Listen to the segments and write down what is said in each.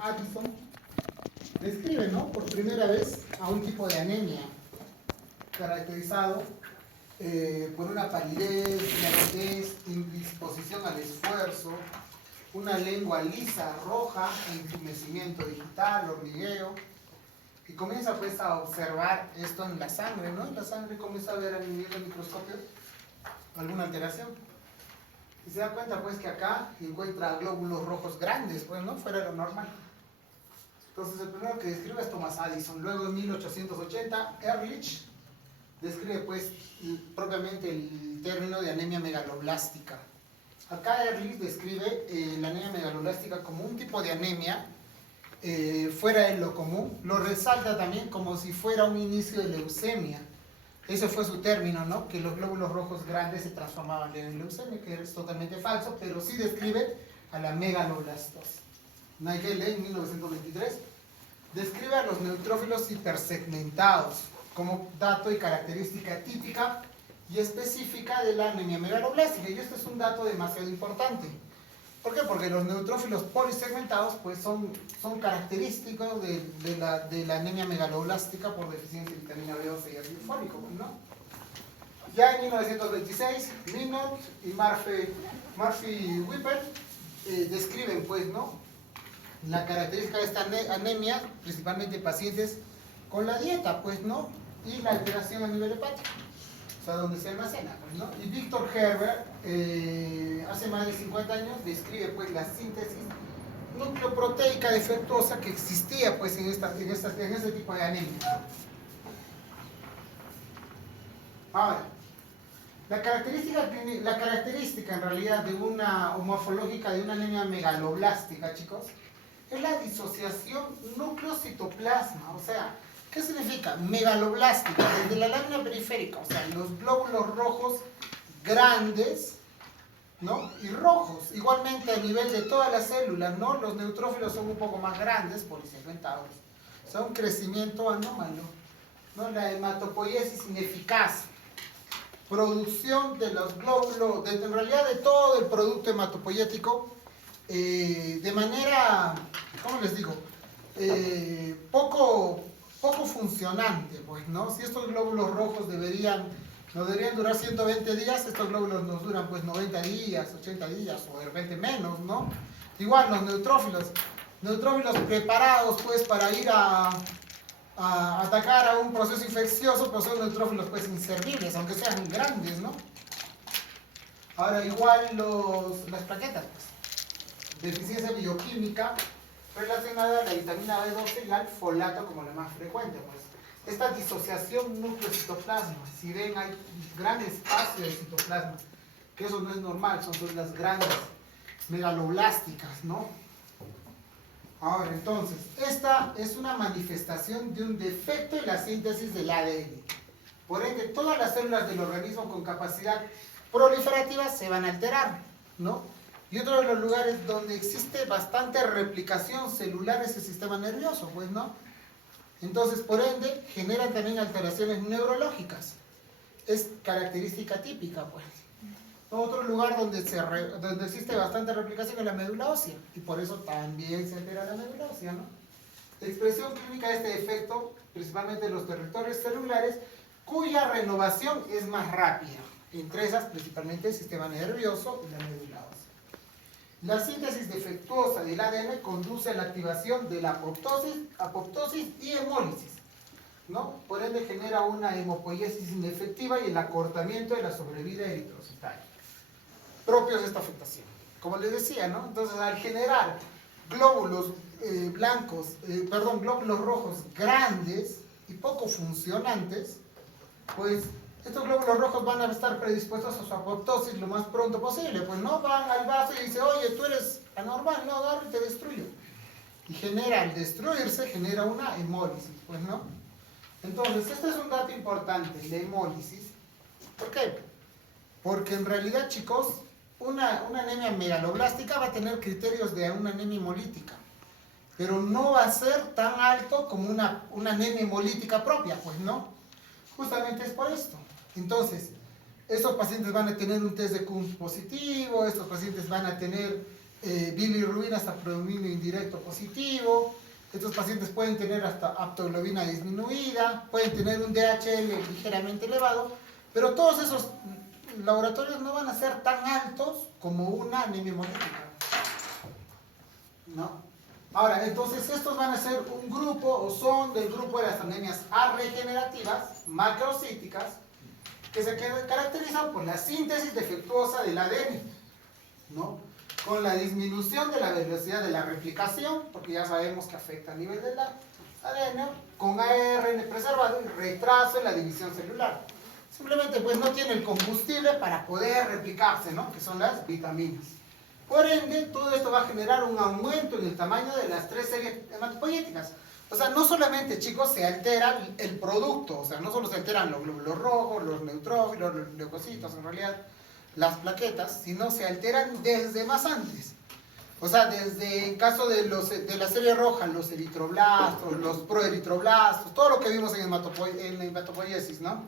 Addison describe, ¿no?, por primera vez a un tipo de anemia caracterizado por una palidez, flacidez, indisposición al esfuerzo, una lengua lisa, roja, entumecimiento digital, hormigueo, y comienza pues a observar esto en la sangre, ¿no? En la sangre comienza a ver a nivel del microscopio alguna alteración. Y se da cuenta pues que acá encuentra glóbulos rojos grandes, pues, ¿no?, fuera de lo normal. Entonces el primero que describe es Thomas Addison. Luego en 1880 Ehrlich describe pues propiamente el término de anemia megaloblástica. Acá Ehrlich describe la anemia megaloblástica como un tipo de anemia fuera de lo común. Lo resalta también como si fuera un inicio de leucemia. Ese fue su término, ¿no?, que los glóbulos rojos grandes se transformaban en leucemia, que es totalmente falso, pero sí describe a la megaloblastosis. Nigel en 1923 describe a los neutrófilos hipersegmentados como dato y característica típica y específica de la anemia megaloblástica. Y esto es un dato demasiado importante. ¿Por qué? Porque los neutrófilos polisegmentados pues son característicos de la anemia megaloblástica por deficiencia de vitamina B12 y ácido fólico, ¿no? Ya en 1926, Minot y Murphy-Whipper describen pues, ¿no?, la característica de esta anemia, principalmente en pacientes con la dieta, pues, ¿no?, y la alteración a nivel hepático, o sea, donde se almacena, pues, ¿no? Y Victor Herbert, hace más de 50 años, describe, pues, la síntesis nucleoproteica defectuosa que existía, pues, en este tipo de anemia. Ahora, la característica en realidad de una morfológica de una anemia megaloblástica, chicos, es la disociación núcleo-citoplasma. O sea, ¿qué significa? Megaloblástica, desde la lámina periférica, o sea, los glóbulos rojos grandes, ¿no?, y rojos. Igualmente a nivel de todas las células, ¿no?, los neutrófilos son un poco más grandes, polisegmentados. O sea, un crecimiento anómalo, ¿no? La hematopoiesis ineficaz. Producción de los glóbulos, en realidad de todo el producto hematopoyético, de manera, ¿cómo les digo?, poco funcionante, pues, ¿no? Si estos glóbulos rojos nos deberían durar 120 días, estos glóbulos nos duran pues 90 días, 80 días, o de repente menos, ¿no? Igual los neutrófilos preparados pues para ir a atacar a un proceso infeccioso, pues son neutrófilos pues inservibles, aunque sean grandes, ¿no? Ahora igual las plaquetas, pues, deficiencia bioquímica relacionada a la vitamina B12 y al folato como la más frecuente, pues. Esta disociación núcleo-citoplasma, si ven hay gran espacio de citoplasma, que eso no es normal, son las grandes megaloblásticas, ¿no? Ahora, entonces, esta es una manifestación de un defecto en la síntesis del ADN. Por ende, todas las células del organismo con capacidad proliferativa se van a alterar, ¿no? Y otro de los lugares donde existe bastante replicación celular es el sistema nervioso, pues, ¿no? Entonces, por ende, generan también alteraciones neurológicas. Es característica típica, pues. Otro lugar donde existe bastante replicación es la médula ósea, y por eso también se altera la médula ósea, ¿no? La expresión clínica de este defecto, principalmente en los territorios celulares, cuya renovación es más rápida, entre esas principalmente el sistema nervioso y la médula ósea. La síntesis defectuosa del ADN conduce a la activación de la apoptosis y hemólisis, ¿no? Por ende genera una hemopoiesis inefectiva y el acortamiento de la sobrevida eritrocitaria, propios de esta afectación. Como les decía, ¿no? Entonces, al generar glóbulos glóbulos rojos grandes y poco funcionantes, pues estos glóbulos rojos van a estar predispuestos a su apoptosis lo más pronto posible. Pues no van al vaso y dicen, oye, tú eres anormal, no, agarro y te destruyo. Y al destruirse, genera una hemólisis, pues, ¿no? Entonces, este es un dato importante, la hemólisis. ¿Por qué? Porque en realidad, chicos, una anemia megaloblástica va a tener criterios de una anemia hemolítica, pero no va a ser tan alto como una anemia hemolítica propia, pues, ¿no? Justamente es por esto. Entonces, estos pacientes van a tener un test de Coombs positivo, estos pacientes van a tener bilirrubina hasta predominio indirecto positivo. Estos pacientes pueden tener hasta aptoglobina disminuida, pueden tener un DHL ligeramente elevado, pero todos esos laboratorios no van a ser tan altos como una anemia hemolítica, ¿no? Ahora, entonces estos van a ser un grupo, o son del grupo de las anemias arregenerativas, macrocíticas, que se caracterizan por la síntesis defectuosa del ADN, ¿no? Con la disminución de la velocidad de la replicación, porque ya sabemos que afecta a nivel del ADN, con ARN preservado y retraso en la división celular. Simplemente pues no tiene el combustible para poder replicarse, ¿no? Que son las vitaminas. Por ende, todo esto va a generar un aumento en el tamaño de las 3 series hematopoyéticas. O sea, no solamente, chicos, se altera el producto, o sea, no solo se alteran los glóbulos rojos, los neutrófilos, los leucocitos, en realidad, las plaquetas, sino se alteran desde más antes. O sea, desde en caso de la serie roja, los eritroblastos, los proeritroblastos, todo lo que vimos en la hematopoiesis, ¿no?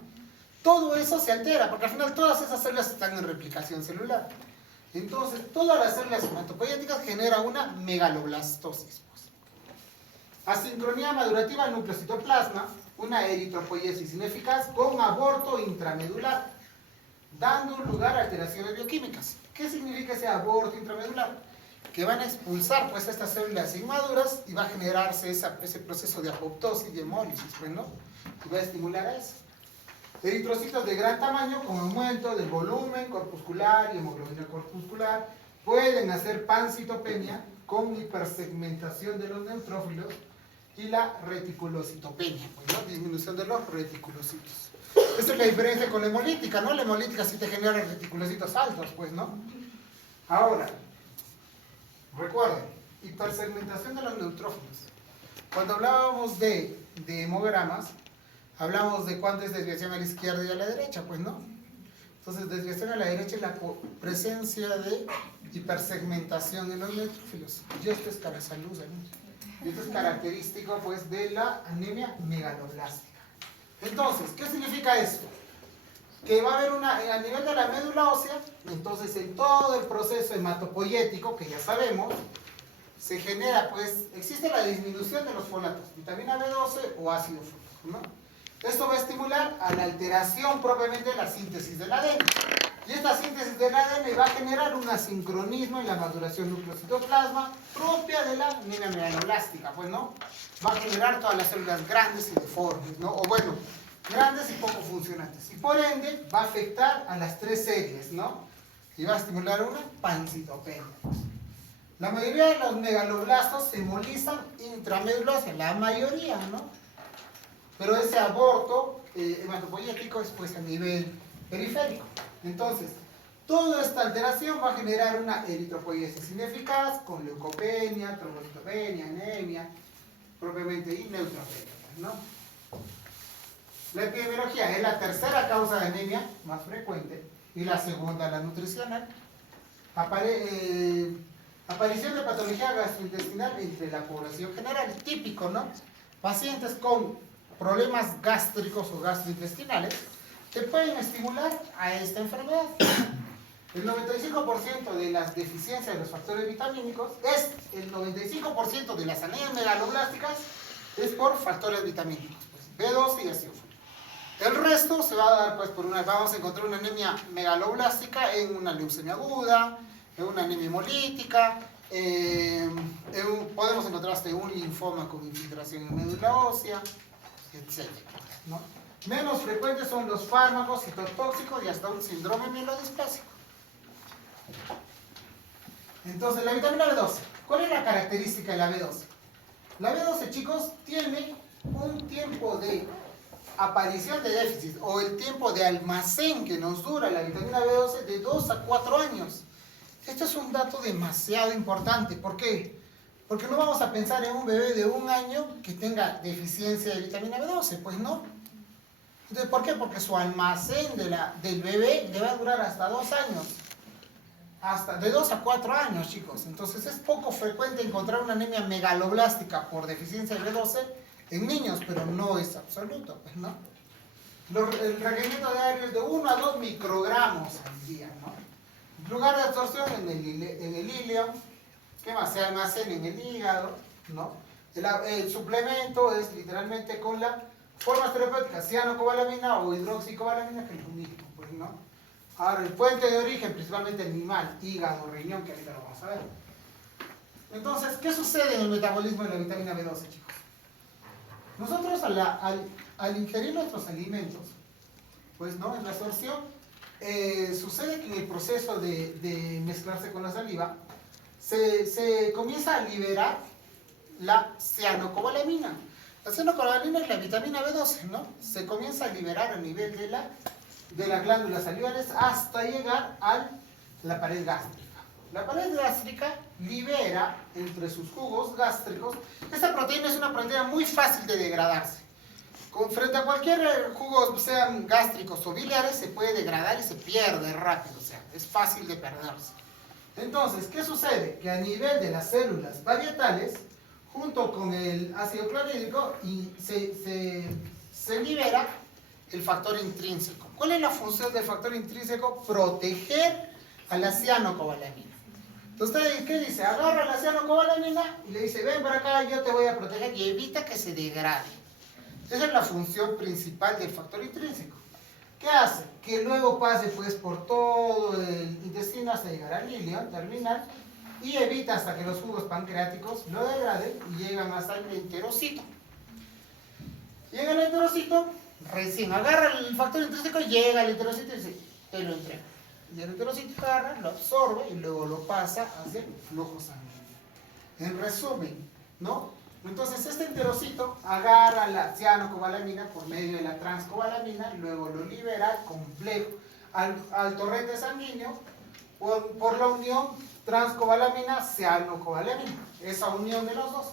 Todo eso se altera, porque al final todas esas células están en replicación celular. Entonces, todas las células hematopoyéticas generan una megaloblastosis. Asincronía madurativa nucleocitoplasma, una eritropoiesis ineficaz con aborto intramedular, dando lugar a alteraciones bioquímicas. ¿Qué significa ese aborto intramedular? Que van a expulsar pues estas células inmaduras y va a generarse ese proceso de apoptosis y hemólisis, pues, ¿no? Y va a estimular a eso. Eritrocitos de gran tamaño con aumento del volumen corpuscular y hemoglobina corpuscular pueden hacer pancitopenia con hipersegmentación de los neutrófilos y la reticulocitopenia, pues, ¿no? Disminución de los reticulocitos. Esa es la diferencia con la hemolítica, ¿no? La hemolítica sí te genera reticulocitos altos, pues, ¿no? Ahora, recuerden, hipersegmentación de los neutrófilos. Cuando hablábamos de hemogramas, hablamos de cuánto es desviación a la izquierda y a la derecha, pues, ¿no? Entonces, desviación a la derecha es la presencia de hipersegmentación de los neutrófilos. Y esto es carasalusa, ¿no? Y esto es característico, pues, de la anemia megaloblástica. Entonces, ¿qué significa esto? Que va a haber a nivel de la médula ósea, entonces en todo el proceso hematopoyético, que ya sabemos, se genera, pues, existe la disminución de los folatos, vitamina B12 o ácido fólico, ¿no? Esto va a estimular a la alteración propiamente de la síntesis del ADN. Y esta síntesis del ADN va a generar un asincronismo en la maduración nucleocitoplasma propia de la anemia megaloblástica, pues, ¿no? Va a generar todas las células grandes y deformes, ¿no? O bueno, grandes y poco funcionantes. Y por ende va a afectar a las 3 series, ¿no? Y va a estimular una pancitopenia. La mayoría de los megaloblastos se hemolizan intramedulosa, la mayoría, ¿no? Pero ese aborto hematopoyético es pues a nivel periférico. Entonces, toda esta alteración va a generar una eritropoiesis ineficaz con leucopenia, trombocitopenia, anemia, propiamente y neutropenia, ¿no? La epidemiología es la tercera causa de anemia más frecuente y la segunda la nutricional. Aparición de patología gastrointestinal entre la población general, típico, ¿no? Pacientes con problemas gástricos o gastrointestinales que pueden estimular a esta enfermedad. El 95% de las deficiencias de los factores vitamínicos el 95% de las anemias megaloblásticas es por factores vitamínicos, pues, B12 y ácido fólico. El resto se va a dar, pues, vamos a encontrar una anemia megaloblástica en una leucemia aguda, en una anemia hemolítica, podemos encontrar hasta un linfoma con infiltración en médula ósea, etc., ¿no? Menos frecuentes son los fármacos citotóxicos y hasta un síndrome mielodisplásico. Entonces, la vitamina B12. ¿Cuál es la característica de la B12? La B12, chicos, tiene un tiempo de aparición de déficit o el tiempo de almacén que nos dura la vitamina B12 de 2 a 4 años. Esto es un dato demasiado importante. ¿Por qué? Porque no vamos a pensar en un bebé de 1 año que tenga deficiencia de vitamina B12, pues no. Entonces, ¿por qué? Porque su almacén del bebé le va a durar hasta 2 años. Hasta de 2 a 4 años, chicos. Entonces es poco frecuente encontrar una anemia megaloblástica por deficiencia de B12 en niños, pero no es absoluto, pues, ¿no? El requerimiento diario es de 1 a 2 microgramos al día, ¿no? Lugar de absorción en el ilio, ¿Qué más? Se almacena en el hígado, ¿no? El suplemento es literalmente con la formas terapéuticas, cianocobalamina o hidroxicobalamina, que es lo mismo, pues, ¿no? Ahora, el fuente de origen, principalmente animal, hígado, riñón, que ahorita lo vamos a ver. Entonces, ¿qué sucede en el metabolismo de la vitamina B12, chicos? Nosotros al ingerir nuestros alimentos, pues, ¿no? En la absorción, sucede que en el proceso de mezclarse con la saliva, se comienza a liberar la cianocobalamina. La cianocobalamina es la vitamina B12, ¿no? Se comienza a liberar a nivel de las glándulas salivales hasta llegar a la pared gástrica. La pared gástrica libera entre sus jugos gástricos. Esta proteína es una proteína muy fácil de degradarse. Frente a cualquier jugo, sean gástricos o biliares, se puede degradar y se pierde rápido, o sea, es fácil de perderse. Entonces, ¿qué sucede? Que a nivel de las células parietales, junto con el ácido clorhídrico, se libera el factor intrínseco. ¿Cuál es la función del factor intrínseco? Proteger a la cianocobalamina. Entonces, ¿qué dice? Agarra la cianocobalamina y le dice, ven para acá, yo te voy a proteger y evita que se degrade. Esa es la función principal del factor intrínseco. ¿Qué hace? Que luego pase pues por todo el intestino hasta llegar al ileón terminal y evita hasta que los jugos pancreáticos lo degraden y llegan hasta el enterocito. Llega el enterocito, recién agarra el factor intrínseco, llega al enterocito y dice, te lo entrego. Y el enterocito agarra, lo absorbe y luego lo pasa hacia el flujo sanguíneo. En resumen, ¿no? Entonces este enterocito agarra la cianocobalamina por medio de la transcobalamina, luego lo libera complejo al torrente sanguíneo por la unión transcobalamina-cianocobalamina, esa unión de los dos.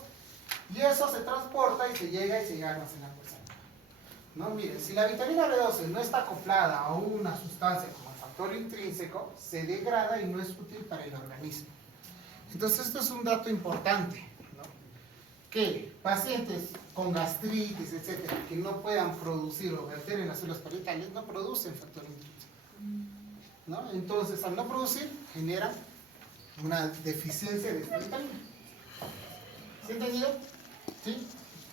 Y eso se transporta y se llega y se almacena por sangre. No, miren, si la vitamina B12 no está acoplada a una sustancia como el factor intrínseco, se degrada y no es útil para el organismo. Entonces esto es un dato importante, ¿no? Que pacientes con gastritis, etcétera, que no puedan producir o verter en las células parietales, no producen factor intrínseco, ¿no? Entonces, al no producir, generan una deficiencia de esta vitamina. ¿Sí entendido? ¿Sí?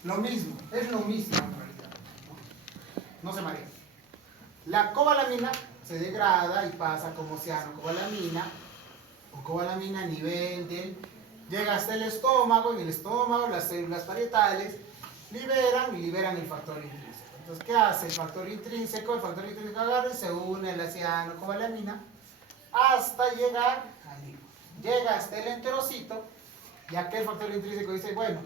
Lo mismo, es lo mismo en realidad, ¿no? No se marea. La cobalamina se degrada y pasa como cianocobalamina o cobalamina a nivel del... Llega hasta el estómago, en el estómago las células parietales liberan el factor intrínseco. Entonces, ¿qué hace el factor intrínseco? El factor intrínseco agarra y se une a la cianocobalamina hasta llegar al hígado. Llega hasta el enterocito y acá el factor intrínseco dice, bueno,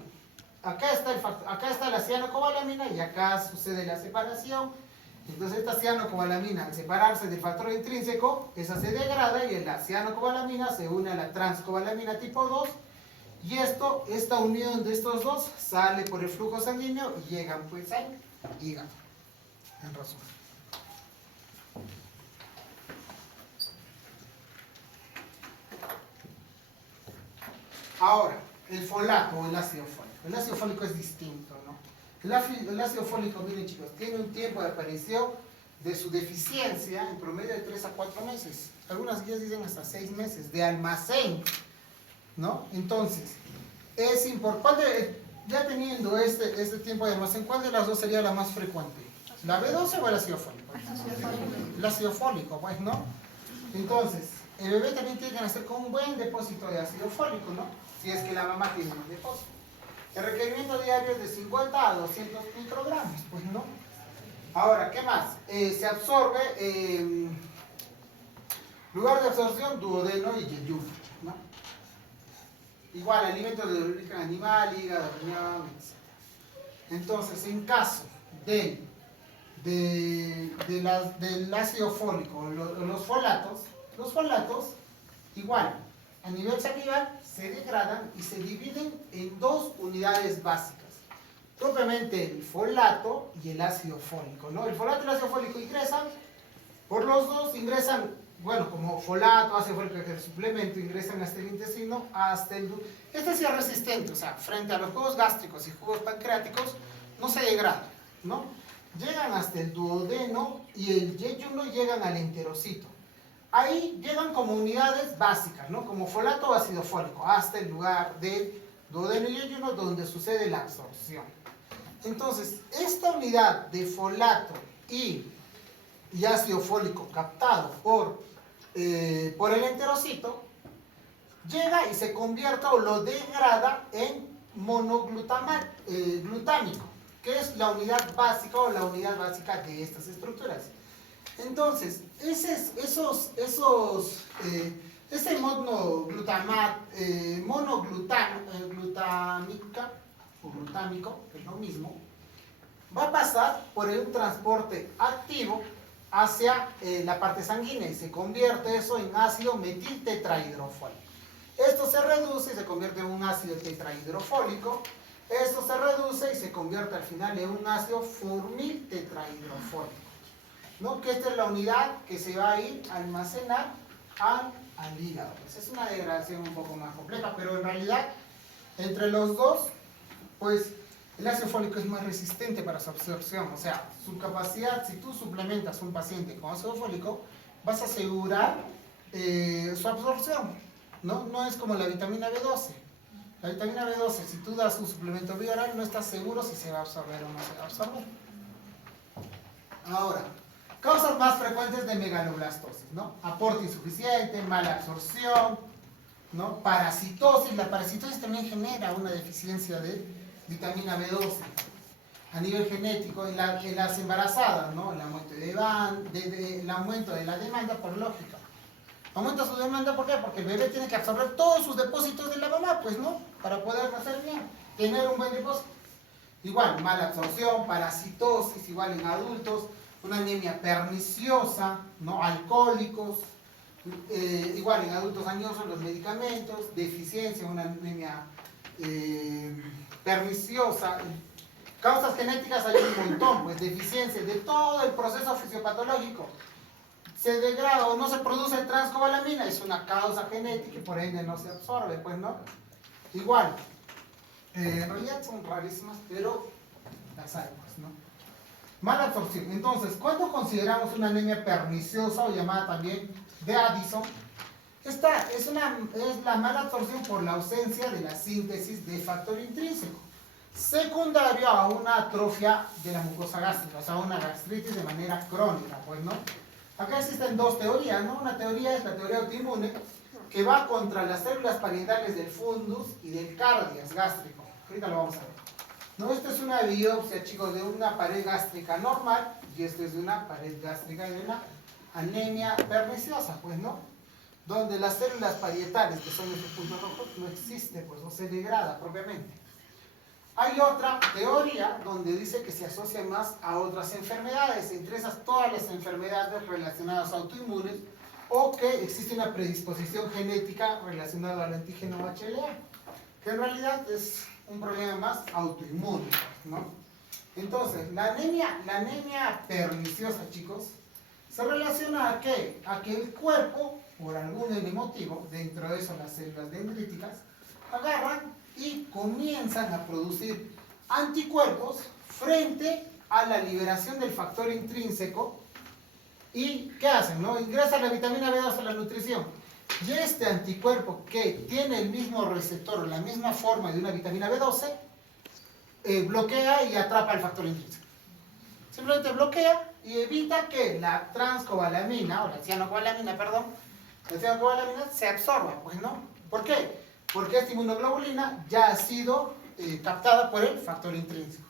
acá está la cianocobalamina y acá sucede la separación. Entonces esta cianocobalamina, al separarse del factor intrínseco, esa se degrada y la cianocobalamina se une a la transcobalamina tipo 2 y esta unión de estos dos sale por el flujo sanguíneo y llegan pues al hígado, en resumen. Ahora, el folato o el ácido fólico. El ácido fólico es distinto, ¿no? El ácido fólico, miren chicos, tiene un tiempo de aparición de su deficiencia en promedio de 3 a 4 meses. Algunas guías dicen hasta 6 meses de almacén, ¿no? Entonces, es importante, ya teniendo este tiempo de almacén, ¿cuál de las dos sería la más frecuente? ¿La B12 o el ácido fólico? El ácido fólico, pues, ¿no? Entonces, el bebé también tiene que nacer con un buen depósito de ácido fólico, ¿no? Si es que la mamá tiene un depósito. El requerimiento diario es de 50 a 200 microgramos, pues, ¿no? Ahora, ¿qué más? Se absorbe, lugar de absorción, duodeno y yeyuno, ¿no? Igual, alimentos de origen animal, hígado, riñón, etc. Entonces, en caso del ácido fólico, los folatos, igual, a nivel salival, se degradan y se dividen en dos unidades básicas. Propiamente el folato y el ácido fólico, ¿no? El folato y el ácido fólico ingresan, por los dos ingresan, bueno, como folato, ácido fólico, que es el suplemento, ingresan hasta el intestino, hasta el... Este sí es resistente, o sea, frente a los jugos gástricos y jugos pancreáticos, no se degrada, ¿no? Llegan hasta el duodeno y el yeyuno llegan al enterocito. ahí llegan como unidades básicas, ¿no? Como folato o ácido fólico, hasta el lugar del duodeno y yeyuno donde sucede la absorción. Entonces, esta unidad de folato y ácido fólico captado por el enterocito, llega y se convierte o lo degrada en monoglutámico, que es la unidad básica o la unidad básica de estas estructuras. Entonces, ese monoglutámico, que es lo mismo, va a pasar por un transporte activo hacia la parte sanguínea y se convierte eso en ácido metiltetrahidrofólico. Esto se reduce y se convierte en un ácido tetrahidrofólico. Esto se reduce y se convierte al final en un ácido formiltetrahidrofólico, ¿no? Que esta es la unidad que se va a ir a almacenar al hígado. Pues es una degradación un poco más compleja, pero en realidad entre los dos, pues el ácido fólico es más resistente para su absorción. O sea, su capacidad, si tú suplementas a un paciente con ácido fólico, vas a asegurar su absorción. No es como la vitamina B12. La vitamina B12, si tú das un suplemento bioral, no estás seguro si se va a absorber o no se va a absorber. Ahora, causas más frecuentes de megaloblastosis, ¿no? Aporte insuficiente, mala absorción, ¿no? Parasitosis. La parasitosis también genera una deficiencia de vitamina B12. A nivel genético, en las embarazadas, ¿no? El aumento el aumento de la demanda por lógica. Aumenta su demanda, ¿por qué? Porque el bebé tiene que absorber todos sus depósitos de la mamá, pues, ¿no? Para poder nacer bien, tener un buen depósito. Igual, mala absorción, parasitosis, igual en adultos, una anemia perniciosa, ¿no? Alcohólicos, igual en adultos añosos los medicamentos, deficiencia, una anemia perniciosa. Causas genéticas hay un montón, pues deficiencia de todo el proceso fisiopatológico. Se degrada o no se produce transcobalamina, es una causa genética y por ende no se absorbe, pues, ¿no? Igual, en realidad son rarísimas, pero las hay, pues, ¿no? Mala absorción. Entonces, ¿cuándo consideramos una anemia perniciosa o llamada también de Addison? Esta es la mala absorción por la ausencia de la síntesis de factor intrínseco, secundario a una atrofia de la mucosa gástrica, o sea, una gastritis de manera crónica, pues, ¿no? Acá existen dos teorías, ¿no? Una teoría es la teoría autoinmune, que va contra las células parietales del fundus y del cardias gástrico. Ahorita lo vamos a ver. No, esto es una biopsia, chicos, de una pared gástrica normal, y esto es de una pared gástrica de una anemia perniciosa, pues, ¿no? Donde las células parietales, que son estos puntos rojos, no existen, pues, no se degrada propiamente. Hay otra teoría donde dice que se asocia más a otras enfermedades, entre esas todas las enfermedades relacionadas a autoinmunes o que existe una predisposición genética relacionada al antígeno HLA, que en realidad es un problema más autoinmune, ¿no? Entonces, la anemia perniciosa, chicos, se relaciona a ¿qué? A que el cuerpo, por algún motivo, dentro de eso las células dendríticas, agarran y comienzan a producir anticuerpos frente a la liberación del factor intrínseco. ¿Y qué hacen? ¿No? Ingresa la vitamina B2 a la nutrición. Y este anticuerpo que tiene el mismo receptor, la misma forma de una vitamina B12, bloquea y atrapa el factor intrínseco. Simplemente bloquea y evita que la transcobalamina, o la cianocobalamina, perdón, la cianocobalamina se absorba, pues, ¿no? ¿Por qué? Porque esta inmunoglobulina ya ha sido captada por el factor intrínseco.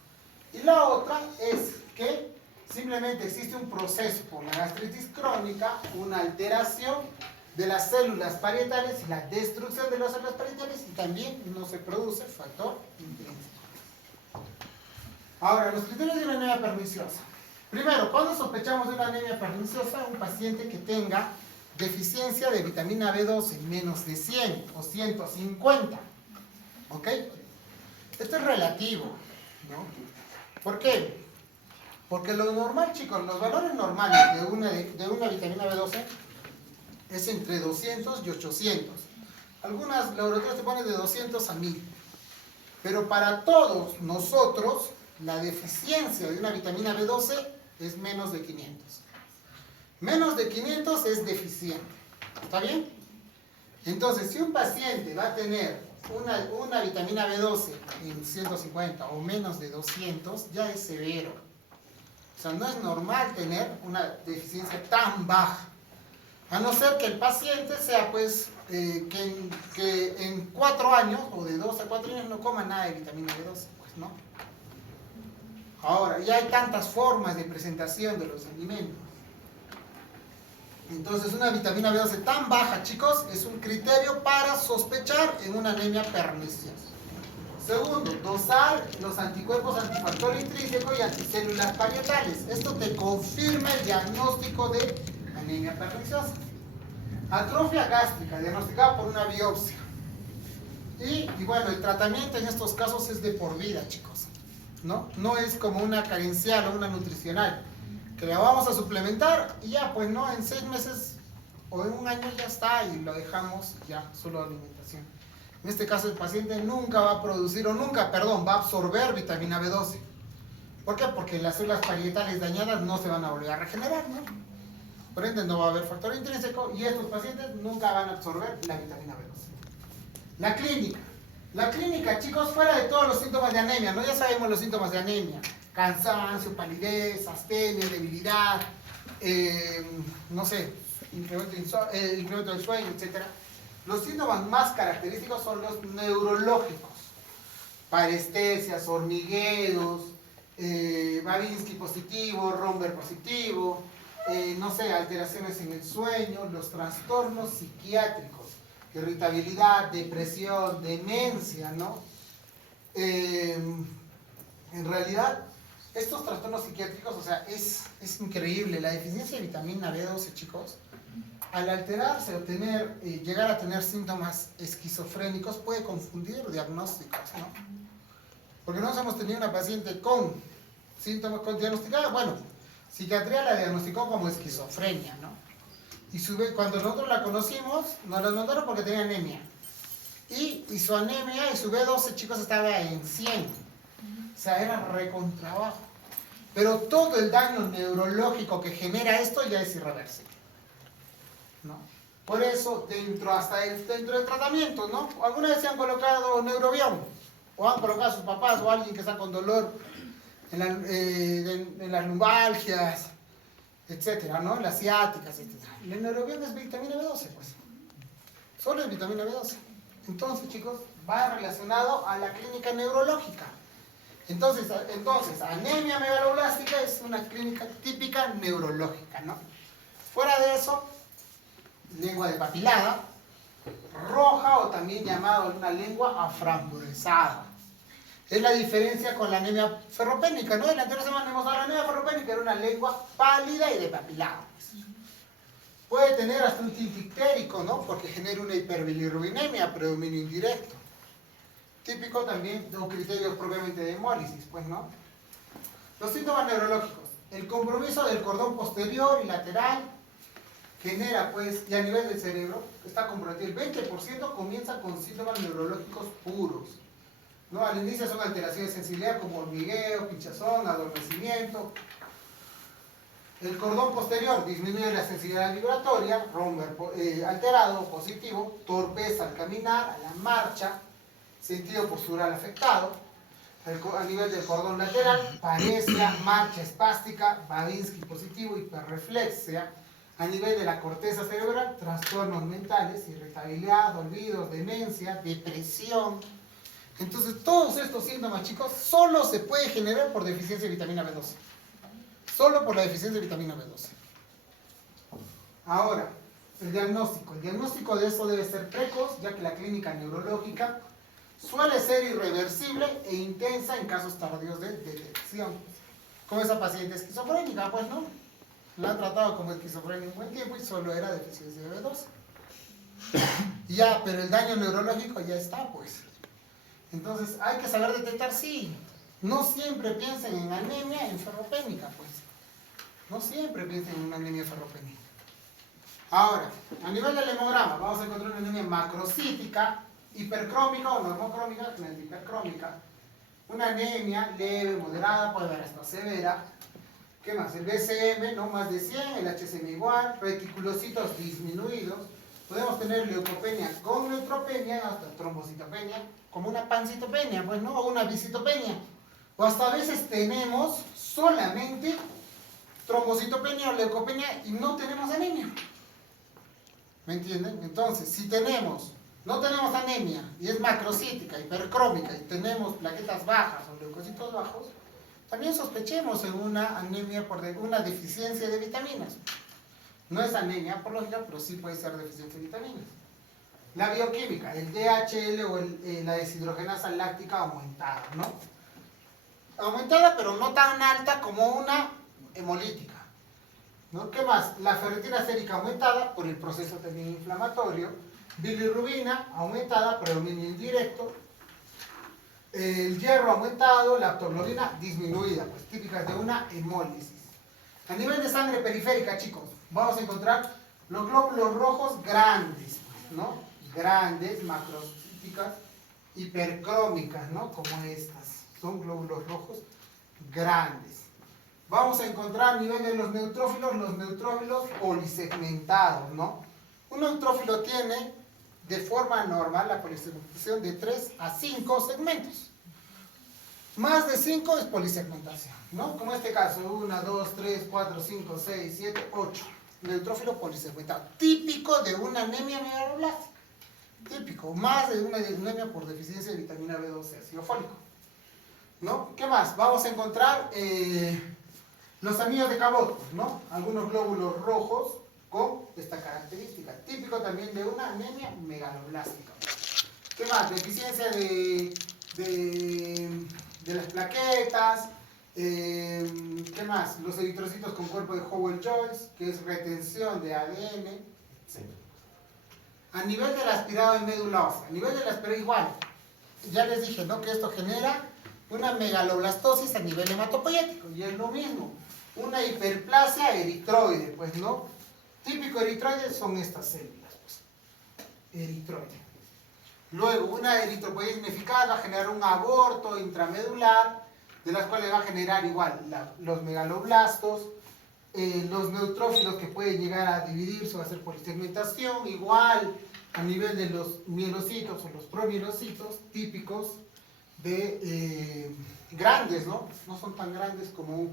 Y la otra es que simplemente existe un proceso por la gastritis crónica, una alteración de las células parietales y la destrucción de las células parietales y también no se produce factor intrínseco. Ahora, los criterios de una anemia perniciosa. Primero, ¿cuándo sospechamos de una anemia perniciosa? Un paciente que tenga deficiencia de vitamina B12 menos de 100 o 150, ¿ok? Esto es relativo, ¿no? ¿Por qué? Porque lo normal, chicos, los valores normales de una vitamina B12 es entre 200 y 800. Algunas laboratorios te ponen de 200 a 1000. Pero para todos nosotros, la deficiencia de una vitamina B12 es menos de 500. Menos de 500 es deficiente. ¿Está bien? Entonces, si un paciente va a tener una vitamina B12 en 150 o menos de 200, ya es severo. O sea, no es normal tener una deficiencia tan baja. A no ser que el paciente sea, pues, que en 4 años, o de 2 a 4 años, no coma nada de vitamina B12, pues, ¿no? Ahora, ya hay tantas formas de presentación de los alimentos. Entonces, una vitamina B12 tan baja, chicos, es un criterio para sospechar en una anemia perniciosa. Segundo, dosar los anticuerpos antifactor intrínseco y anticélulas parietales. Esto te confirma el diagnóstico de anemia perniciosa. Atrofia gástrica, diagnosticada por una biopsia. Y bueno, el tratamiento en estos casos es de por vida, chicos. No es como una carencial o una nutricional, que la vamos a suplementar y ya, pues no, en 6 meses o en 1 año ya está y lo dejamos ya, solo alimentación. En este caso el paciente nunca va a producir, va a absorber vitamina B12. ¿Por qué? Porque las células parietales dañadas no se van a volver a regenerar, ¿no? Por ende no va a haber factor intrínseco y estos pacientes nunca van a absorber la vitamina B12. La clínica. La clínica, chicos, fuera de todos los síntomas de anemia, ¿no? Ya sabemos los síntomas de anemia. Cansancio, palidez, astenia, debilidad, no sé, incremento del sueño, etc. Los síntomas más característicos son los neurológicos. Parestesias, hormigueos, Babinski positivo, Romberg positivo, no sé, alteraciones en el sueño, los trastornos psiquiátricos, irritabilidad, depresión, demencia, ¿no? En realidad, estos trastornos psiquiátricos, o sea, es increíble. La deficiencia de vitamina B12, chicos, al alterarse o llegar a tener síntomas esquizofrénicos, puede confundir diagnósticos, ¿no? Porque nosotros hemos tenido una paciente con síntomas diagnosticados, bueno, psiquiatría la diagnosticó como esquizofrenia, ¿no? Y cuando nosotros la conocimos, nos la mandaron porque tenía anemia. Y su anemia y su B12, chicos, estaba en 100. O sea, era recontrabajo. Pero todo el daño neurológico que genera esto ya es irreversible, ¿no? Por eso, dentro del tratamiento, ¿no? Alguna vez se han colocado Neurobión, o han colocado a sus papás o alguien que está con dolor en las lumbalgias, etcétera, ¿no? Las ciáticas, etcétera. El Neurobión es vitamina B12, pues. Solo es vitamina B12. Entonces, chicos, va relacionado a la clínica neurológica. Entonces, anemia megaloblástica es una clínica típica neurológica, ¿no? Fuera de eso, lengua despapilada, roja o también llamada una lengua aframburesada. Es la diferencia con la anemia ferropénica, ¿no? En la anterior semana hemos hablado de la anemia ferropénica, era una lengua pálida y despapilada. Puede tener hasta un tinte ictérico, ¿no? Porque genera una hiperbilirrubinemia, predominio indirecto. Típico también de un criterio propiamente de hemólisis, pues, ¿no? Los síntomas neurológicos. El compromiso del cordón posterior y lateral genera, pues, y a nivel del cerebro, está comprometido. El 20% comienza con síntomas neurológicos puros, ¿no? Al inicio son alteraciones de sensibilidad como hormigueo, pinchazón, adormecimiento. El cordón posterior disminuye la sensibilidad vibratoria, Romberg alterado, positivo, torpeza al caminar, a la marcha, sentido postural afectado. A nivel del cordón lateral, paresia, marcha espástica, Babinski positivo, hiperreflexia. A nivel de la corteza cerebral, trastornos mentales, irritabilidad, olvidos, demencia, depresión. Entonces, todos estos síntomas, chicos, solo se puede generar por deficiencia de vitamina B12. Solo por la deficiencia de vitamina B12. Ahora, el diagnóstico. El diagnóstico de eso debe ser precoz, ya que la clínica neurológica suele ser irreversible e intensa en casos tardíos de detección. Como esa paciente esquizofrénica, pues no. La han tratado como esquizofrenia un buen tiempo y solo era deficiencia de B12. Ya, pero el daño neurológico ya está, pues. Entonces, hay que saber detectar, sí. No siempre piensen en anemia ferropénica, pues. No siempre piensen en una anemia ferropénica. Ahora, a nivel del hemograma, vamos a encontrar una anemia macrocítica, hipercrómica o normocrómica, hipercrómica. Una anemia leve, moderada, puede haber hasta severa. ¿Qué más? El BCM, no más de 100, el HCM igual, reticulocitos disminuidos, Podemos tener leucopenia con neutropenia, hasta trombocitopenia, como una pancitopenia, pues, ¿no? O una bicitopenia. O hasta a veces tenemos solamente trombocitopenia o leucopenia y no tenemos anemia. ¿Me entienden? Entonces, si no tenemos anemia y es macrocítica, hipercrómica y tenemos plaquetas bajas o leucocitos bajos, también sospechemos en una anemia por una deficiencia de vitaminas. No es anemia por lógica, pero sí puede ser deficiencia de vitaminas. La bioquímica, el DHL o la deshidrogenasa láctica aumentada, ¿no? Aumentada, pero no tan alta como una hemolítica, ¿no? ¿Qué más? La ferritina sérica aumentada por el proceso también inflamatorio, bilirrubina aumentada, predominio indirecto, el hierro aumentado, la aptoglobina disminuida, pues típicas de una hemólisis. A nivel de sangre periférica, chicos, vamos a encontrar los glóbulos rojos grandes, ¿no? Grandes, macrocíticas, hipercrómicas, ¿no? Como estas. Son glóbulos rojos grandes. Vamos a encontrar a nivel de los neutrófilos polisegmentados, ¿no? Un neutrófilo tiene de forma normal la polisegmentación de 3 a 5 segmentos. Más de 5 es polisegmentación, ¿no? Como en este caso, 1, 2, 3, 4, 5, 6, 7, 8. Neutrófilo polisegmentado. Típico de una anemia megaloblástica. Típico. Más de una anemia por deficiencia de vitamina B12, ácido fólico, ¿no? ¿Qué más? Vamos a encontrar los anillos de Cabot, ¿no? Algunos glóbulos rojos con esta característica. Típico también de una anemia megaloblástica. ¿Qué más? Deficiencia de las plaquetas. ¿Qué más? Los eritrocitos con cuerpo de Howell-Jones, que es retención de ADN, etc. A nivel del aspirado de médula ósea, a nivel del aspirado igual, ya les dije, ¿no? Que esto genera una megaloblastosis a nivel hematopoyético, y es lo mismo, una hiperplasia eritroide, pues, ¿no? Típico eritroide son estas células, pues, eritroide. Luego, una eritropoiesis ineficaz va a generar un aborto intramedular, de las cuales va a generar igual los megaloblastos, los neutrófilos que pueden llegar a dividirse o a hacer polisegmentación, igual a nivel de los mielocitos o los promielocitos, típicos de grandes, ¿no? No son tan grandes como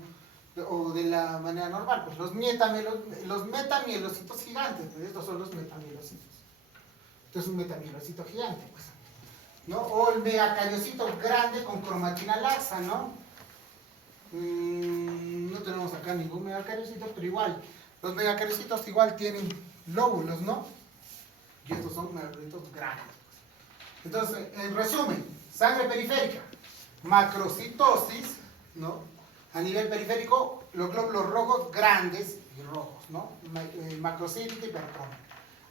o de la manera normal, pues los metamielocitos gigantes, pues estos son los metamielocitos. Esto es un metamielocito gigante, pues, ¿no? O el megacariocito grande con cromatina laxa, ¿no? No tenemos acá ningún megacariocito, pero igual, los megacariocitos igual tienen lóbulos, ¿no? Y estos son megacariocitos grandes. Entonces, en resumen, sangre periférica, macrocitosis, ¿no? A nivel periférico, los glóbulos rojos grandes y rojos, ¿no? Macrocítica y hipercrómica.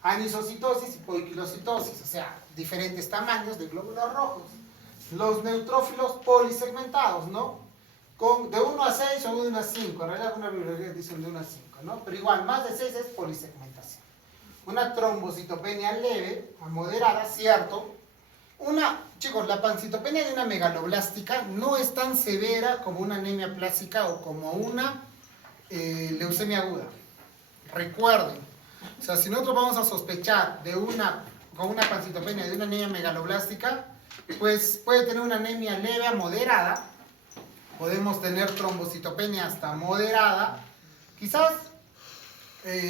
Anisocitosis y poiquilocitosis, o sea, diferentes tamaños de glóbulos rojos. Los neutrófilos polisegmentados, ¿no? De 1 a 6 o de 1 a 5, en realidad algunas bibliografías dicen de 1 a 5, ¿no? Pero igual, más de 6 es polisegmentación. Una trombocitopenia leve a moderada, ¿cierto? Chicos, la pancitopenia de una megaloblástica no es tan severa como una anemia plástica o como una leucemia aguda. Recuerden, o sea, si nosotros vamos a sospechar con una pancitopenia de una anemia megaloblástica, pues puede tener una anemia leve a moderada, podemos tener trombocitopenia hasta moderada, quizás,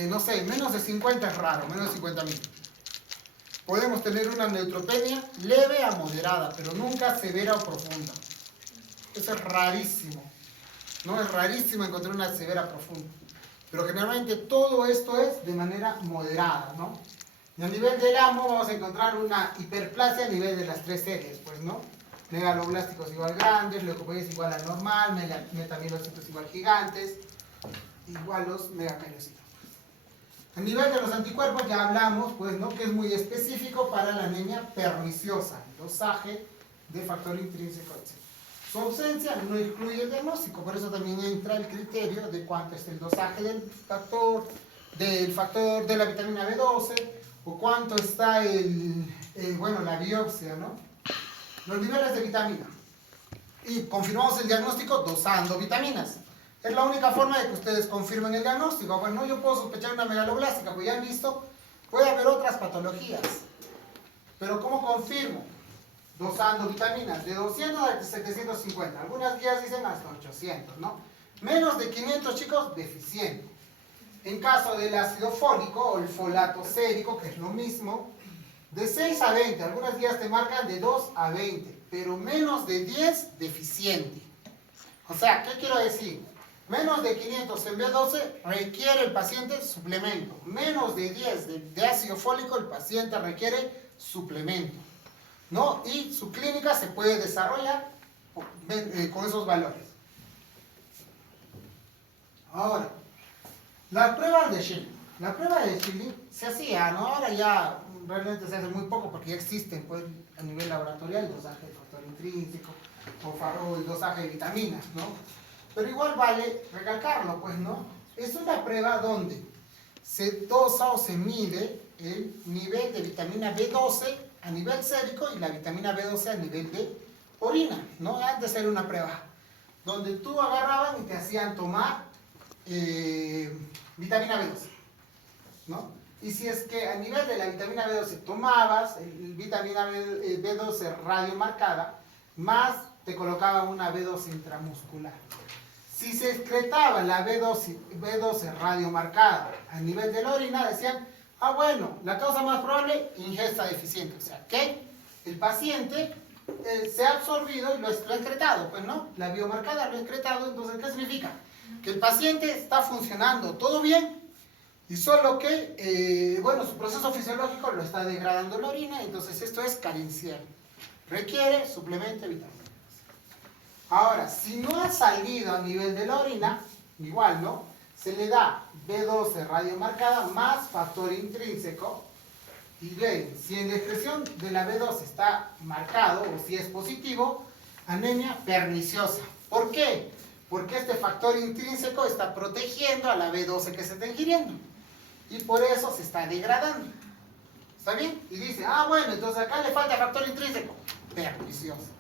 no sé, menos de 50 es raro, menos de 50.000. Podemos tener una neutropenia leve a moderada, pero nunca severa o profunda. Eso es rarísimo, ¿no? Es rarísimo encontrar una severa profunda. Pero generalmente todo esto es de manera moderada, ¿no? Y a nivel del amo vamos a encontrar una hiperplasia a nivel de las 3 series, pues, ¿no? Megaloblásticos igual grandes, leucopenias igual a normal, metamielocitos igual gigantes, igual los megacariocitos. A nivel de los anticuerpos ya hablamos, pues, ¿no? Que es muy específico para la anemia perniciosa, dosaje de factor intrínseco, etc. Su ausencia no incluye el diagnóstico, por eso también entra el criterio de cuánto es el dosaje del factor de la vitamina B12, o cuánto está la biopsia, ¿no? Los niveles de vitamina. Y confirmamos el diagnóstico dosando vitaminas. Es la única forma de que ustedes confirmen el diagnóstico. Bueno, yo puedo sospechar una megaloblástica, pues ya han visto, Puede haber otras patologías, pero ¿cómo confirmo? Dosando vitaminas de 200 a 750, algunas guías dicen hasta 800, ¿no? Menos de 500, chicos, deficiente. En caso del ácido fólico o el folato sérico, que es lo mismo, de 6 a 20, algunas guías te marcan de 2 a 20, pero menos de 10, deficiente. O sea, ¿qué quiero decir? Menos de 500 en B12 requiere el paciente suplemento. Menos de 10 de ácido fólico el paciente requiere suplemento, ¿no? Y su clínica se puede desarrollar con esos valores. Ahora, la prueba de Schilling. La prueba de Schilling se hacía, ¿no? Ahora ya realmente se hace muy poco porque ya existen, pues, a nivel laboratorial, el dosaje de factor intrínseco o el dosaje de vitaminas, ¿no? Pero igual vale recalcarlo, pues, ¿no? Es una prueba donde se dosa o se mide el nivel de vitamina B12 a nivel sérico y la vitamina B12 a nivel de orina, ¿no? Antes era una prueba donde tú agarraban y te hacían tomar vitamina B12, ¿no? Y si es que a nivel de la vitamina B12 tomabas el vitamina B12 radiomarcada, más te colocaban una B12 intramuscular. Si se excretaba la B12 radiomarcada a nivel de la orina, decían, ah bueno, la causa más probable, ingesta deficiente. O sea, que el paciente se ha absorbido y lo ha excretado, pues no, la biomarcada lo ha excretado, entonces ¿qué significa? Que el paciente está funcionando todo bien y solo que, bueno, su proceso fisiológico lo está degradando la orina, entonces esto es carencial. Requiere suplemento de vitaminas. Ahora, si no ha salido a nivel de la orina, igual, ¿no? Se le da B12 radiomarcada más factor intrínseco. Y ven, si en la expresión de la B12 está marcado, o si es positivo, anemia perniciosa. ¿Por qué? Porque este factor intrínseco está protegiendo a la B12 que se está ingiriendo. Y por eso se está degradando. ¿Está bien? Y dice, ah, bueno, entonces acá le falta factor intrínseco. Pernicioso.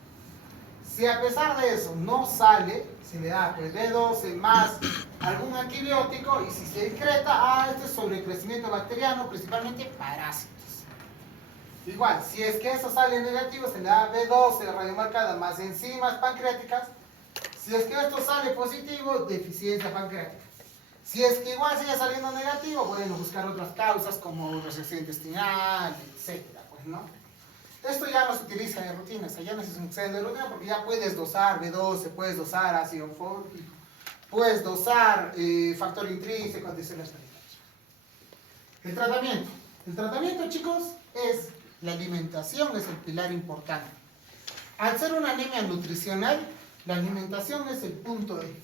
Si a pesar de eso no sale, se le da pues B12 más algún antibiótico y si se excreta, este es sobrecrecimiento bacteriano, principalmente parásitos. Igual, si es que eso sale negativo, se le da B12 radiomarcada más enzimas pancreáticas. Si es que esto sale positivo, deficiencia pancreática. Si es que igual sigue saliendo negativo, bueno, buscar otras causas como resección intestinal, etcétera, pues, ¿no? Esto ya no se utiliza de rutina, o sea, ya no se utiliza de rutina porque ya puedes dosar B12, puedes dosar ácido fólico, puedes dosar factor intrínseco, etc. El tratamiento. El tratamiento, chicos, es la alimentación, es el pilar importante. Al ser una anemia nutricional, la alimentación es el punto de...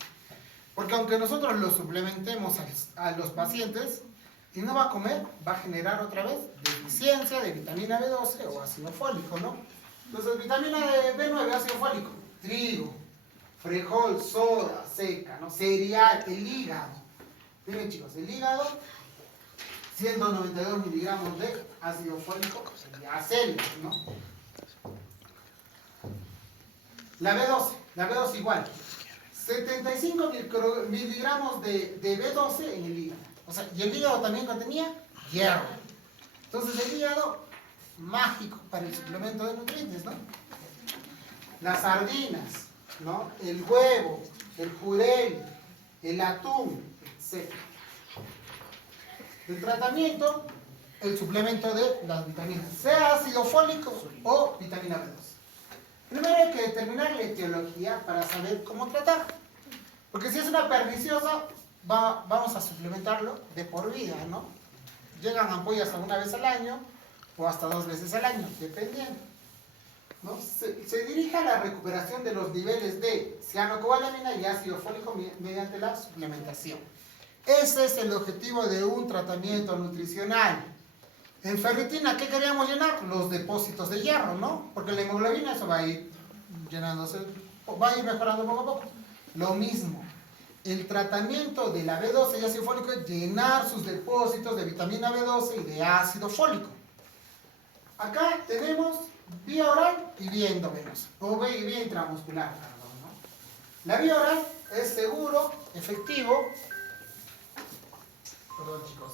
Porque aunque nosotros lo suplementemos a los pacientes, y no va a comer, va a generar otra vez deficiencia de vitamina B12 o ácido fólico, ¿no? Entonces, vitamina B9, ácido fólico, trigo, frijol, soda seca, ¿no? Cereal, el hígado. Miren, chicos, el hígado, 192 miligramos de ácido fólico, ya células, ¿no? La B12 igual, 75 miligramos de B12 en el hígado. O sea, y el hígado también contenía hierro. Entonces el hígado, mágico para el suplemento de nutrientes, ¿no? Las sardinas, ¿no? El huevo, el jurel, el atún, etc. El tratamiento, el suplemento de las vitaminas, sea ácido fólico o vitamina B12. Primero hay que determinar la etiología para saber cómo tratar. Porque si es una perniciosa, vamos a suplementarlo de por vida, ¿no? Llegan ampollas una vez al año o hasta 2 veces al año, dependiendo, ¿no? Se dirige a la recuperación de los niveles de cianocobalamina y ácido fólico mediante la suplementación. Ese es el objetivo de un tratamiento nutricional. En ferritina, ¿qué queríamos llenar? Los depósitos de hierro, ¿no? Porque la hemoglobina eso va a ir llenándose, va a ir mejorando poco a poco. Lo mismo. El tratamiento de la B12 y ácido fólico es llenar sus depósitos de vitamina B12 y de ácido fólico. Acá tenemos vía oral y vía endovenosa, o vía intramuscular, perdón, ¿no? La vía oral es seguro, efectivo. Perdón, chicos,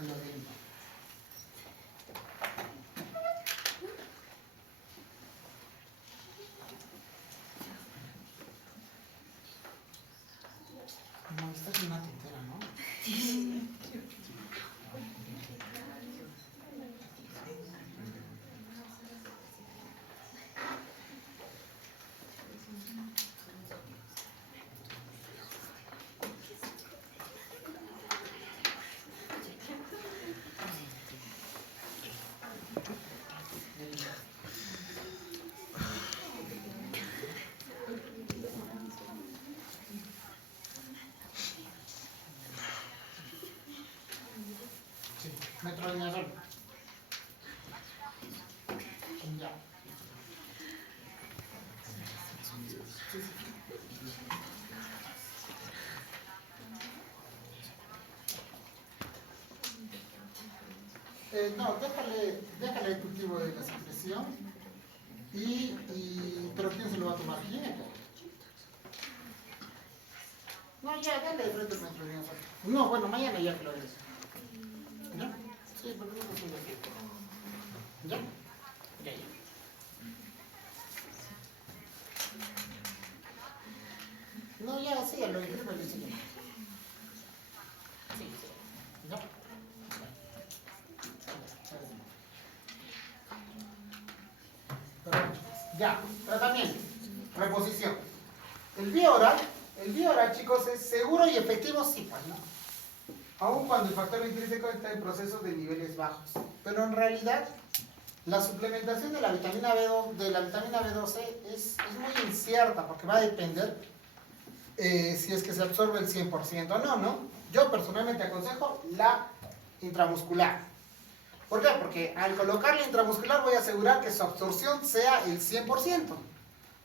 en la orina. No, esta es una tontera, ¿no? Sí, metrolineazol. Ya. No, déjale el cultivo de la secreción pero ¿quién se lo va a tomar? ¿Quién? No, ya, dale de frente el metrolineazol. No, bueno, mañana ya que lo hagas. ¿Ya? Sí, pero no estoy aquí. ¿Ya? Ya, ya. No, ya, sí, lo imprimo y sí. Sí, sí. ¿Ya? Pero, ya, tratamiento, reposición. El vía oral, chicos, es seguro y efectivo, sí, pues, ¿no? Aun cuando el factor intrínseco está en procesos de niveles bajos. Pero en realidad, la suplementación de la vitamina B12 es muy incierta porque va a depender si es que se absorbe el 100% o no, ¿no? Yo personalmente aconsejo la intramuscular. ¿Por qué? Porque al colocarla intramuscular voy a asegurar que su absorción sea el 100%.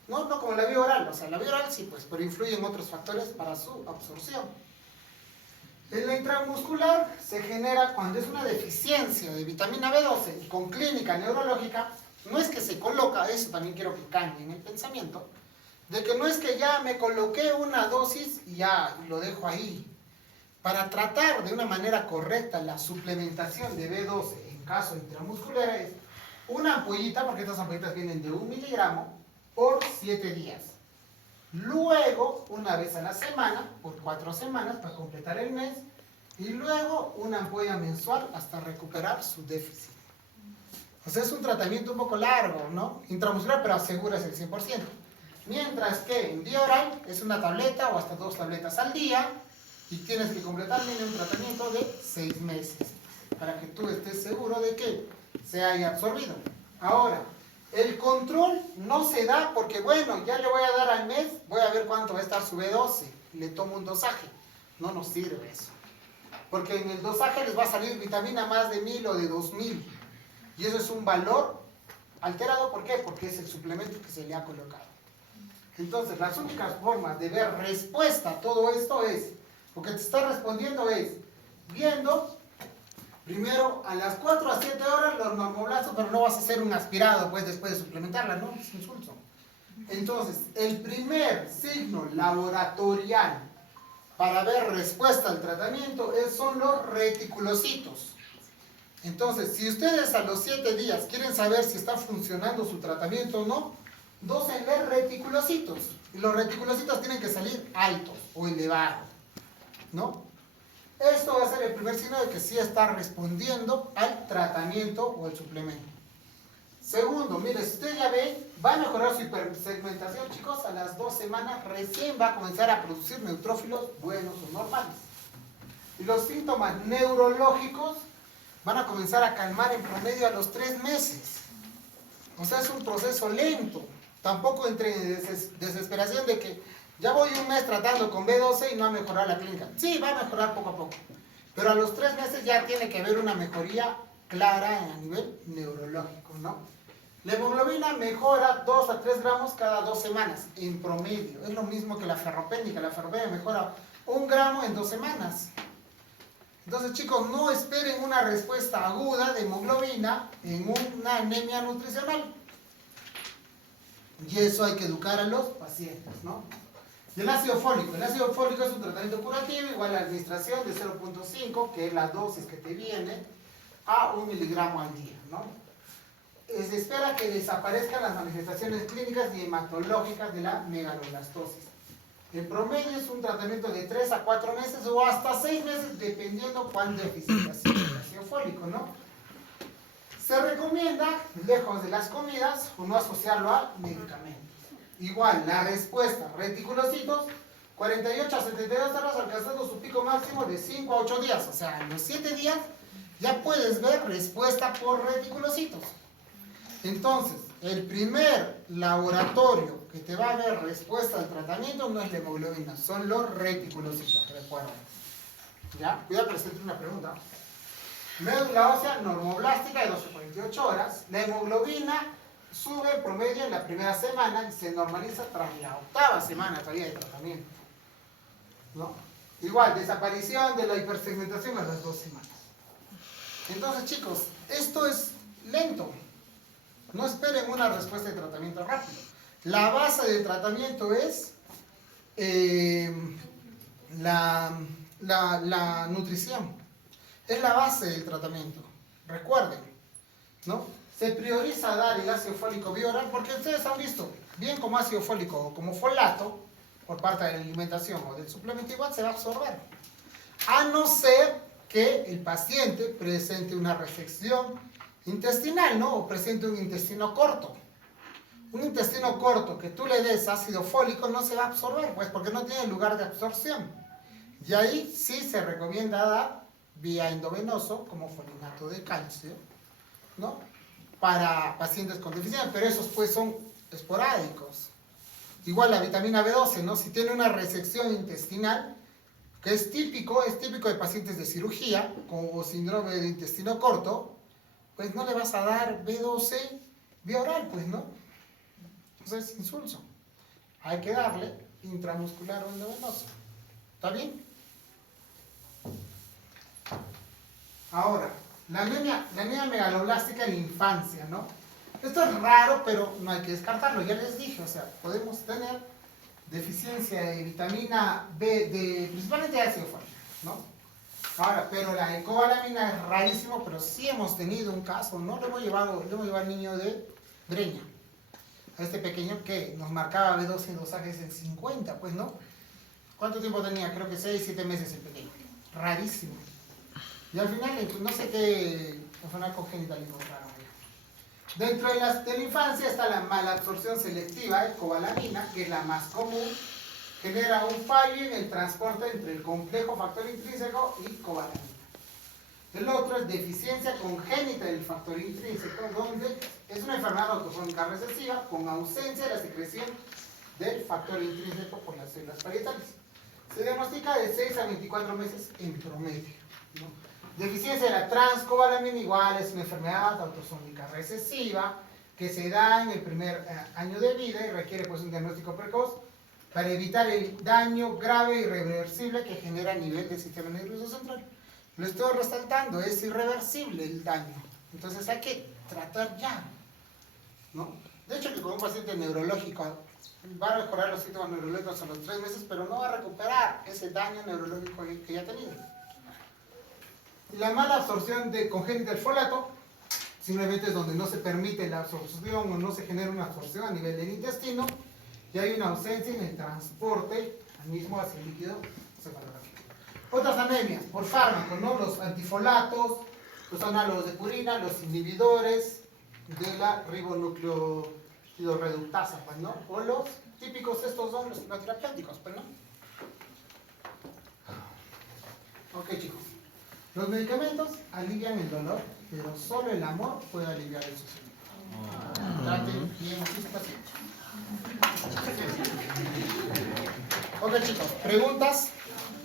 No como la vía oral. O sea, la vía oral sí, pues, pero influyen otros factores para su absorción. En la intramuscular se genera cuando es una deficiencia de vitamina B12 y con clínica neurológica, no es que se coloca, eso también quiero que cambien el pensamiento, de que no es que ya me coloqué una dosis y ya lo dejo ahí. Para tratar de una manera correcta la suplementación de B12 en caso intramuscular es una ampollita, porque estas ampollitas vienen de 1 miligramo por 7 días. Luego, una vez a la semana, por 4 semanas para completar el mes, y luego una ampolla mensual hasta recuperar su déficit. O sea, es un tratamiento un poco largo, ¿no? Intramuscular, pero aseguras el 100%. Mientras que en vía oral es una tableta o hasta 2 tabletas al día y tienes que completar un tratamiento de 6 meses para que tú estés seguro de que se haya absorbido. Ahora, el control no se da porque, bueno, ya le voy a dar al mes, voy a ver cuánto va a estar su B12, le tomo un dosaje. No nos sirve eso. Porque en el dosaje les va a salir vitamina más de 1000 o de 2000. Y eso es un valor alterado. ¿Por qué? Porque es el suplemento que se le ha colocado. Entonces, las únicas formas de ver respuesta a todo esto es, lo que te está respondiendo es, viendo, primero, a las 4 a 7 horas los normoblastos, pero no vas a hacer un aspirado pues después de suplementarla, ¿no? Es insulso. Entonces, el primer signo laboratorial para ver respuesta al tratamiento son los reticulocitos. Entonces, si ustedes a los 7 días quieren saber si está funcionando su tratamiento o no, dósenle reticulocitos. Y los reticulocitos tienen que salir altos o elevados, ¿no? Esto va a ser el primer signo de que sí está respondiendo al tratamiento o al suplemento. Segundo, mire, si usted ya ve, va a mejorar su hipersegmentación, chicos, a las 2 semanas recién va a comenzar a producir neutrófilos buenos o normales. Y los síntomas neurológicos van a comenzar a calmar en promedio a los 3 meses. O sea, es un proceso lento. Tampoco entre desesperación de que ya voy un mes tratando con B12 y no ha mejorado la clínica. Sí, va a mejorar poco a poco. Pero a los 3 meses ya tiene que haber una mejoría clara a nivel neurológico, ¿no? La hemoglobina mejora 2 a 3 gramos cada 2 semanas, en promedio. Es lo mismo que la ferropénica. La ferropénica mejora 1 gramo en 2 semanas. Entonces, chicos, no esperen una respuesta aguda de hemoglobina en una anemia nutricional. Y eso hay que educar a los pacientes, ¿no? Y el ácido fólico. El ácido fólico es un tratamiento curativo igual a la administración de 0.5, que es la dosis que te viene, a 1 miligramo al día, ¿no? Se espera que desaparezcan las manifestaciones clínicas y hematológicas de la megaloblastosis. En promedio es un tratamiento de 3 a 4 meses o hasta 6 meses, dependiendo cuán deficiente sea el ácido fólico, ¿no? Se recomienda, lejos de las comidas, o no asociarlo a medicamentos. Igual, la respuesta, reticulocitos, 48 a 72 horas, alcanzando su pico máximo de 5 a 8 días. O sea, en los 7 días ya puedes ver respuesta por reticulocitos. Entonces, el primer laboratorio que te va a ver respuesta al tratamiento no es la hemoglobina, son los reticulocitos, recuerden. ¿Ya? Cuidado que les entre una pregunta. Médula ósea normoblástica de 12 a 48 horas. La hemoglobina sube en promedio en la primera semana y se normaliza tras la 8ª semana todavía de tratamiento, ¿no? Igual, desaparición de la hipersegmentación a las 2 semanas. Entonces, chicos, esto es lento. No esperen una respuesta de tratamiento rápido. La base del tratamiento es la nutrición. Es la base del tratamiento. Recuerden, ¿no? Se prioriza dar el ácido fólico bioral porque ustedes han visto, bien como ácido fólico o como folato, por parte de la alimentación o del suplemento, igual se va a absorber. A no ser que el paciente presente una resección intestinal, ¿no? O presente un intestino corto. Un intestino corto que tú le des ácido fólico no se va a absorber, pues porque no tiene lugar de absorción. Y ahí sí se recomienda dar vía endovenoso, como folinato de calcio, ¿no? Para pacientes con deficiencia, pero esos pues son esporádicos. Igual la vitamina B12, ¿no? Si tiene una resección intestinal, que es típico de pacientes de cirugía, o síndrome de intestino corto, pues no le vas a dar B12 vía oral, pues, ¿no? Entonces es insulso. Hay que darle intramuscular o endovenoso. ¿Está bien? Ahora, la anemia megaloblástica en la infancia, ¿no? Esto es raro, pero no hay que descartarlo. Ya les dije, o sea, podemos tener deficiencia de vitamina B, principalmente de ácido fólico, ¿no? Ahora, pero la ecobalamina es rarísimo, pero sí hemos tenido un caso, ¿no? Lo hemos llevado al niño de Breña, a este pequeño que nos marcaba B12 en dosajes en 50, pues, ¿no? ¿Cuánto tiempo tenía? Creo que 6, 7 meses el pequeño. Rarísimo. Y al final, no sé qué enfermedad congénita le encontraron. Dentro de la infancia está la malabsorción selectiva, ecobalamina, que es la más común, genera un fallo en el transporte entre el complejo factor intrínseco y cobalamina. El otro es deficiencia congénita del factor intrínseco, donde es una enfermedad autosómica recesiva con ausencia de la secreción del factor intrínseco por las células parietales. Se diagnostica de 6 a 24 meses en promedio, ¿no? Deficiencia de la transcobalamina igual es una enfermedad autosómica recesiva que se da en el primer año de vida y requiere pues un diagnóstico precoz para evitar el daño grave e irreversible que genera a nivel del sistema nervioso central. Lo estoy resaltando, es irreversible el daño. Entonces hay que tratar ya, ¿no? De hecho que con un paciente neurológico va a mejorar los síntomas neurológicos a los 3 meses, pero no va a recuperar ese daño neurológico que ya ha tenido. La mala absorción congénita del folato simplemente es donde no se permite la absorción o no se genera una absorción a nivel del intestino y hay una ausencia en el transporte al mismo hacia el líquido cefalorraquídeo. Otras anemias por fármacos, ¿no? Los antifolatos, los análogos de purina, los inhibidores de la ribonucleotidoreductasa, pues, ¿no? O los típicos, estos son los terapéuticos, pues, ¿no? Ok, chicos. Los medicamentos alivian el dolor, pero solo el amor puede aliviar el sufrimiento. Traten bien a sus pacientes. Ok, chicos, ¿preguntas?